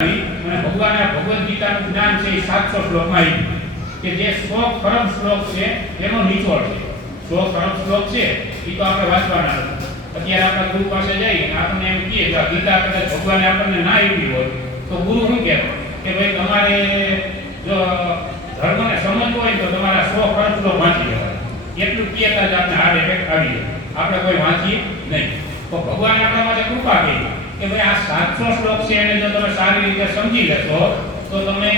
અને ભગવાને ભગવદ ગીતાનું જ્ઞાન છે એ 700 શ્લોકમાં આપ્યું કે જે 100 ખરબ શ્લોક છે એનો નિચોડ છે. 100 ખરબ શ્લોક છે એ તો આપણે વાંચવાના નથી. અત્યારે આપણા ગુરુ પાસે જઈ અને આપણને એમ કહે કે આ ગીતા કદાચ ભગવાને આપણને ના આપી હોય તો ગુરુ શું કહે કે ભાઈ તમારે જો ધર્મને સમજવો હોય તો તમારા 100 ખરબ શ્લોક વાંચી લેવાય. એટલું કહેતા જ આપણે હાર્ટ એટેક આવી જાય. આપણે કોઈ વાંચીએ નહીં. તો ભગવાને આપણા માટે કૃપા કરી કે ભાઈ આ 700 શ્લોક છે એને જો તમે સારી રીતે સમજી લેશો તો તમે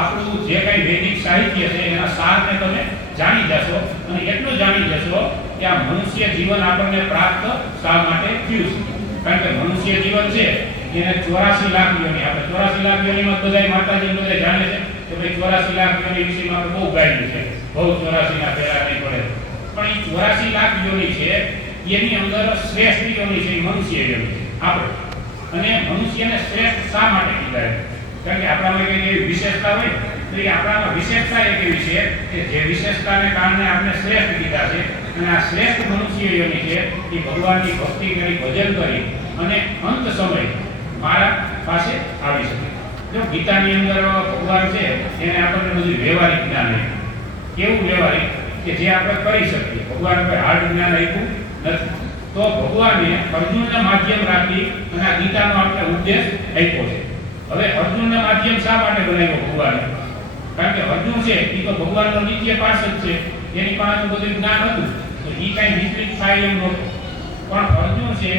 આપણું જે કંઈ વૈદિક સાહિત્ય છે એના સારને તમે જાણી જશો અને એટલું જાણી જશો કે આ મનુષ્ય જીવન આપણને પ્રાપ્ત શા માટે થયું છે. કારણ કે મનુષ્ય જીવન છે એને 84 લાખ યોની, આપણે 84 લાખ યોનીમાં બધાય માતાજી બધા જાણે છે કે ભાઈ 84 લાખ યોની વિશેમાં આપણે બહુ ગાયું છે, બહુ 84 ના પહેલા નહીં પડે. પણ એ 84 લાખ યોની છે એની અંદર શ્રેષ્ઠ યોની છે એ મનુષ્ય યોની છે આપણે. અને મનુષ્યને શ્રેષ્ઠ શા માટે કીધા? કારણ કે આપણામાં કઈ એવી વિશેષતા હોય તો એ આપણામાં વિશેષતા એક એવી છે કે જે વિશેષતાને કારણે આપણે શ્રેષ્ઠ કીધા છે. અને આ શ્રેષ્ઠ મનુષ્ય યોની છે એ ભગવાનની ભક્તિ કરી, ભજન કરી અને અંત સમય મારા પાસે આવી શકે. જો ગીતાની અંદર ભગવાન છે એને આપણને બધું વ્યવહારિક જ્ઞાન આપ્યું. કેવું વ્યવહારિક? કે જે આપણે કરી શકીએ. ભગવાન કોઈ હાર્ડ જ્ઞાન આપ્યું નથી. તો ભગવાને અર્જુનના માધ્યમ રાખી અને આ ગીતાનો આપણે ઉપદેશ આપ્યો છે. હવે અર્જુનના માધ્યમ શા માટે બનાવ્યો ભગવાને? કારણ કે અર્જુન છે એ તો ભગવાનનો નિત્ય પાર્ષદ છે, એની પાસે બધું જ્ઞાન હતું તો એ કાંઈ વિચલિત થાય એમ નહોતું. પણ અર્જુન છે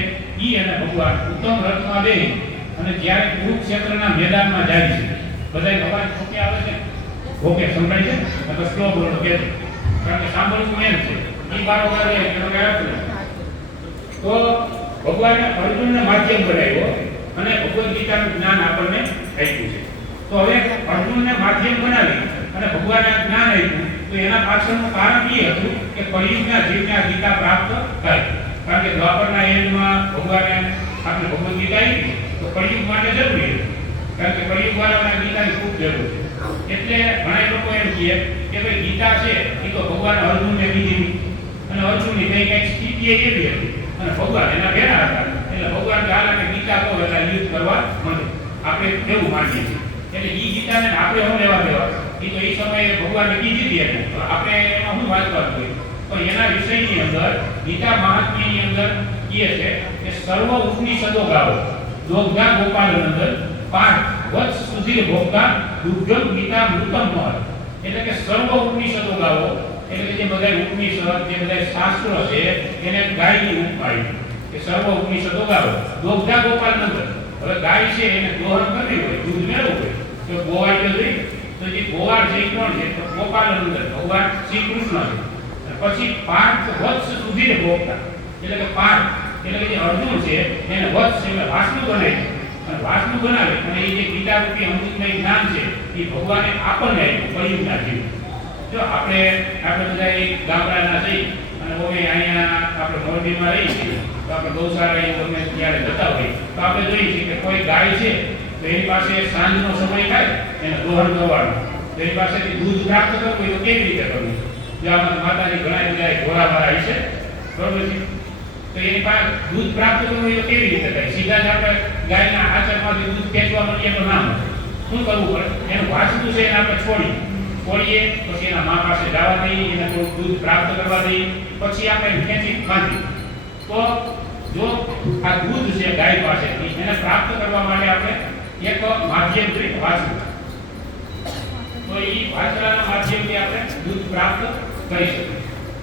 એ અને ભગવાન ઉત્તમ રથમાં બેસી અને જ્યારે કુરુક્ષેત્રના મેદાનમાં જાય છે, બધા અવાજ ઓકે આવે છે, ઓકે સંભળાય છે, અથવા સ્લો બોલો કે કારણ કે સાંભળવું મેન છે એ બારોબાર તો ભગવાને અર્જુનને માધ્યમ બનાવ્યો અને ભગવદ ગીતાનું જ્ઞાન આપણને આપ્યું છે. તો હવે અર્જુનને માધ્યમ બનાવી અને ભગવાને જ્ઞાન આપ્યું તો એના પાછળનું કારણ એ હતું કે કળિયુગના જીવને આ ગીતા પ્રાપ્ત થાય. કારણ કે દ્વાપરના એન્ડમાં ભગવાને આપણે ભગવદ ગીતા આપી તો કળિયુગ માટે જરૂરી હતું. કારણ કે કળિયુગ વાળાને ગીતાની ખૂબ જરૂર છે. એટલે ઘણા લોકો એમ કહે કે ભાઈ ગીતા છે એ તો ભગવાન અર્જુનને કીધી અને અર્જુનની કંઈક સ્થિતિ એવી હતી અને ભગવાન એના ભેરા હતા. એટલે ભગવાન કાલે ગીતા કહો એટલે યુદ્ધ કરવા માંડે. આપણે કેવું માનીએ છીએ એટલે એ ગીતાને આપણે શું લેવા દેવા? એ તો એ સમયે ભગવાને કીધી હતી એને તો આપણે એમાં શું વાંચવાનું હોય? તો એના વિષયની અંદર ગીતા મહાત્મ્યની અંદર કહે છે કે સર્વ ઉપનિષદો ગાઓ દોગ્ધા ગોપાલનંદન પાઠ વત્સ સુધીર ભોગતા દુર્ગમ ગીતા મૃતમ મહર. એટલે કે સર્વ ઉપનિષદો ગાઓ એટલે કે જે બધા ઉપનિષદ જે બધા શાસ્ત્રો છે એને ગાયની ઉપમાઈ કે સર્વ ઉપનિષદો ગાઓ દોગ્ધા ગોપાલનંદન. હવે ગાય છે એને દોહન કરવી હોય, દૂધ મેળવવું હોય તો ગોવાળ જોઈએ. તો જે ગોવાળ છે કોણ છે? તો ગોપાલનંદન ભગવાન શ્રી કૃષ્ણ છે. પછી પાર્થ વત્સ સુધી ભોગતા એટલે કે પાર્થ એટલે કે જે અર્જુન છે એને વત્સ એટલે વાસનું બનાવે અને વાસનું બનાવે અને એ જે ગીતા રૂપી અમૃતમય જ્ઞાન છે એ ભગવાને આપણને આપ્યું કળિયુગના જીવ. જો આપણે બધા ગામડાના જઈ અને ઓમે અહીંયા આપણે મોરબીમાં રહીએ છીએ તો આપણે ગૌશાળા ગમે ત્યારે જતા હોઈએ તો આપણે જોઈએ છીએ કે કોઈ ગાય છે તો એની પાસે સાંજનો સમય થાય એને દોહન કરવાનું. તો એની પાસેથી દૂધ પ્રાપ્ત કરવું હોય તો કેવી રીતે કરવું? જ્યાં માતાજી ઘણા બધા ઘોડાવાળા છે બરોબર છે તો એની પાસે દૂધ પ્રાપ્ત કરવું હોય તો કેવી રીતે થાય? સીધા જ આપણે ગાયના આચરમાંથી દૂધ ખેંચવા મળીએ તો ના મળે. શું કરવું પડે? એનું વાસતું છે એને આપણે છોડીએ પછી એના મા પાસે જવા દઈએ, એને થોડું દૂધ પ્રાપ્ત કરવા દઈએ, પછી આપણે ખેંચી બાંધીએ. તો જો આ દૂધ છે ગાય પાસેથી એને પ્રાપ્ત કરવા માટે આપણે એક માધ્યમ જોઈએ વાસતું. તો એ વાસળાના માધ્યમથી આપણે દૂધ પ્રાપ્ત કરી શકીએ.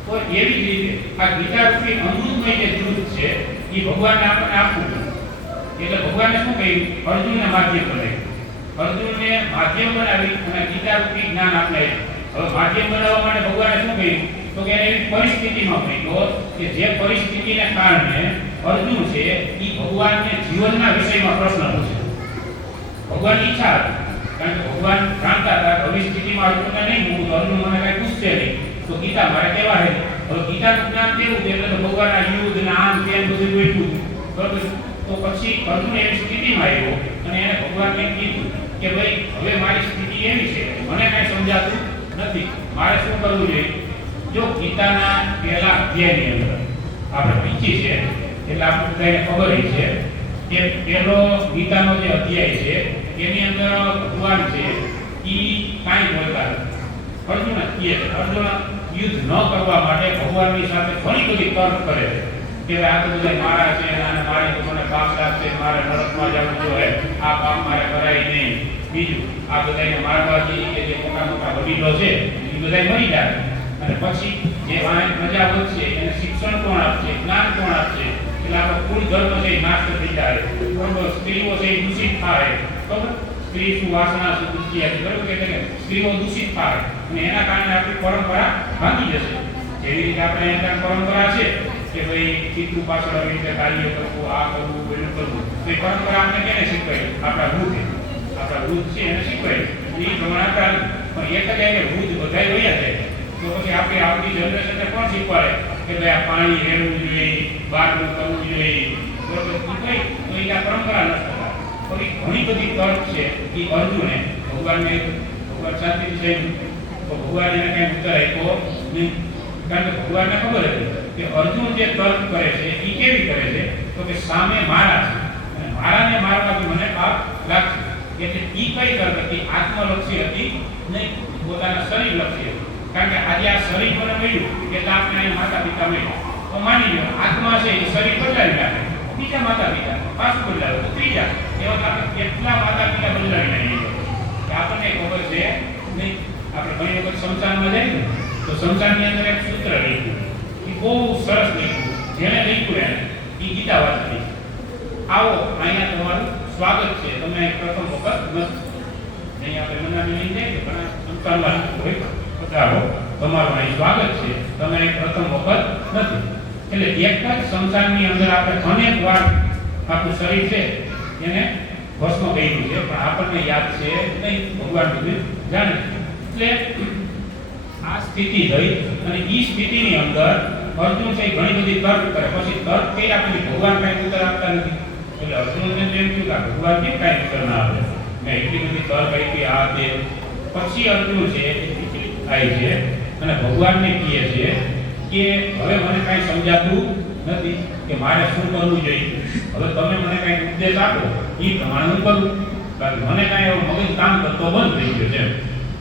તો એવી જ રીતે આ ગીતા રૂપી અમૃતમય જે દૂધ છે એ ભગવાનને આપણને આપવું જોઈએ. એટલે ભગવાને શું કહ્યું? અર્જુનને માધ્યમ બનાવ્યું. અર્જુનને માધ્યમ બનાવી અને ગીતા રૂપી જ્ઞાન આપણે હવે માધ્યમ બનાવવા માટે ભગવાને શું કહ્યું? તો કે એવી પરિસ્થિતિમાં કહ્યું કે જે પરિસ્થિતિને કારણે અર્જુન છે એ ભગવાનને જીવનના વિષયમાં પ્રશ્ન પૂછે. ભગવાનની ઈચ્છા હતી કારણ કે ભગવાન જાણતા હતા આવી સ્થિતિમાં અર્જુનને નહીં મૂકું તો અર્જુન મને કઈ પૂછશે નહીં તો ગીતા મારે કહેવા છે. હવે ગીતાનું જ્ઞાન કેવું છે એટલે ભગવાનના યુદ્ધ ને આમ તેમ બધું જોઈતું બરોબર. તો પછી અર્જુન એવી સ્થિતિમાં આવ્યો અને એને ભગવાનને કીધું કે ભાઈ હવે મારી સ્થિતિ એવી છે મને કઈ સમજાતું નથી, મારે શું કરવું જોઈએ? જો ગીતાના પહેલા અધ્યાયની અંદર આપણે પીચી છે એટલે આપણે બધાને ખબર છે કે પહેલો ગીતાનો જે અધ્યાય છે એની અંદર ભગવાન છે ઈ કાંઈ બોલતા નથી. અર્જુન કહે છે, અર્જુન યુદ્ધ ન કરવા માટે ભગવાનની સાથે ઘણી બધી તર્ક કરે છે કે આ તો બધા મારા છે અને મારી તો મને પાપ લાગશે, મારે નરકમાં જવું જોઈએ, આ કામ મારે કરાય નહીં. બીજું આ બધાને મારવાથી કે જે મોટા મોટા વડીલો છે એ બધા મરી જાય અને પછી જે વાહન પ્રજા વધશે એને શિક્ષણ કોણ આપશે, જ્ઞાન કોણ આપશે, એટલે આપણો કુળ ધર્મ છે એ નાશ થઈ જાય. બરોબર, સ્ત્રીઓ છે એ દૂષિત થાય. બરોબર, સ્ત્રી સુવાસના સુદૃષ્ટિ બરોબર કે સ્ત્રીઓ દૂષિત થાય અને એના કારણે આપણી પરંપરા ભાંગી જશે. જેવી રીતે આપણે અહીંયા પરંપરા છે કે ભાઈ પિતૃ પાછળ આવી રીતે કાર્ય કરવું, આ કરવું, પેલું કરવું, તો એ પરંપરા આપણે કેને શીખવાય? આપણા વૃદ્ધ છે એને શીખવાય. એ પ્રમાણે આપણે પણ એક જ આવે વૃદ્ધ બધાય વયા જાય તો પછી આપણે આવતી જનરેશનને કોણ શીખવાડે કે ભાઈ આ પાણી રેડવું જોઈએ, બહારનું કરવું જોઈએ? બરોબર, કઈ તો એ આ પરંપરા નથી. પછી ઘણી બધી તર્ક છે એ અર્જુને ભગવાન શાંતિ છે તો ભગવાન એને કઈ ઉત્તર આપ્યો નહીં. કારણ કે ભગવાનને ખબર હતી કે અર્જુન જે તર્ક કરે છે એ કેવી કરે છે તો કે સામે મારા છે અને મારાને મારવાથી મને પાપ લાગશે. એટલે એ કઈ તર્ક હતી? આત્મલક્ષી હતી નહીં, પોતાના શરીરલક્ષી હતી. કારણ કે આજે આ શરીર મને મળ્યું એટલે આપણે માતા પિતા મળ્યા તો માની લો આત્મા છે એ શરીર બદલાવી નાખે, બીજા માતા પિતા પાછું બદલાવે તો ત્રીજા, એવા આપણે કેટલા માતા પિતા બદલાવી નાખીએ કે આપણને ખબર છે નહીં. આપણે ઘણી વખત શમશાનમાં જઈએ ને તો શમશાનની અંદર એક સૂત્ર લખ્યું એ બહુ સરસ લખ્યું, જેને લખ્યું એને એ ગીતા વાંચી. આવો અહીંયા તમારું સ્વાગત છે, તમે પ્રથમ વખત નથી. અહીં આપણે મનાવી લઈને જઈએ કે ઘણા શમશાનમાં હોય પધારો, તમારું અહીં સ્વાગત છે, તમે અહીં પ્રથમ વખત નથી. એટલે એક જ શમશાનની અંદર આપણે અનેક વાર આપણું શરીર છે એને ભસ્મ કર્યું છે પણ આપણને યાદ છે નહીં, ભગવાન બધું જાણે. એટલે આ સ્થિતિ થઈ અને એ સ્થિતિની અંદર અર્જુન છે ઘણી બધી તર્ક કરે. પછી તર્ક કઈ આપી ભગવાન કઈ ઉત્તર આપતા નથી. એટલે અર્જુનને એમ થયું કે ભગવાન કેમ કઈ ઉત્તર ના આપે, મેં એટલી બધી તર્ક આપી આ તે. પછી અર્જુન છે વિચલિત થાય છે અને ભગવાનને કહે છે કે હવે મને કઈ સમજાતું નથી કે મારે શું કરવું જોઈએ. હવે તમે મને કઈ ઉપદેશ આપો એ પ્રમાણે હું કરું, બાકી મને કઈ એવો મગજ કામ કરતો બંધ થઈ ગયો છે.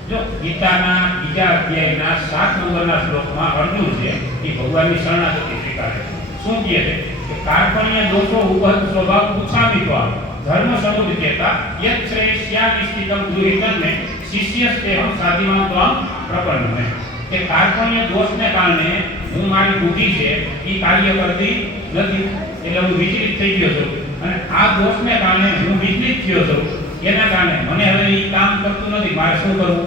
જો ગીતાના બીજા અધ્યાયના 7 નંબરના શ્લોકમાં અર્જુન છે એ ભગવાનની શરણાગતિ સ્વીકારે છે. શું કહે છે કે કાર્પણ્ય દોષો ઉપહત સ્વભાવ પૂછામી તો ધર્મ સમુદ્ધેતા યત શ્રેષ્યા નિશ્ચિતમ ગૃહિતને શિષ્યસ્તેહમ સાધીમાં ત્વમ પ્રપન્નમે. કે કાર્પણ્ય દોષને કારણે હું મારી બુદ્ધિ છે એ કાર્ય કરતી નથી એટલે હું વિચલિત થઈ ગયો છું અને આ દોષને કારણે હું વિચલિત થયો છું. એના કારણે મને હવે એ કામ કરતું નથી, મારે શું કરવું?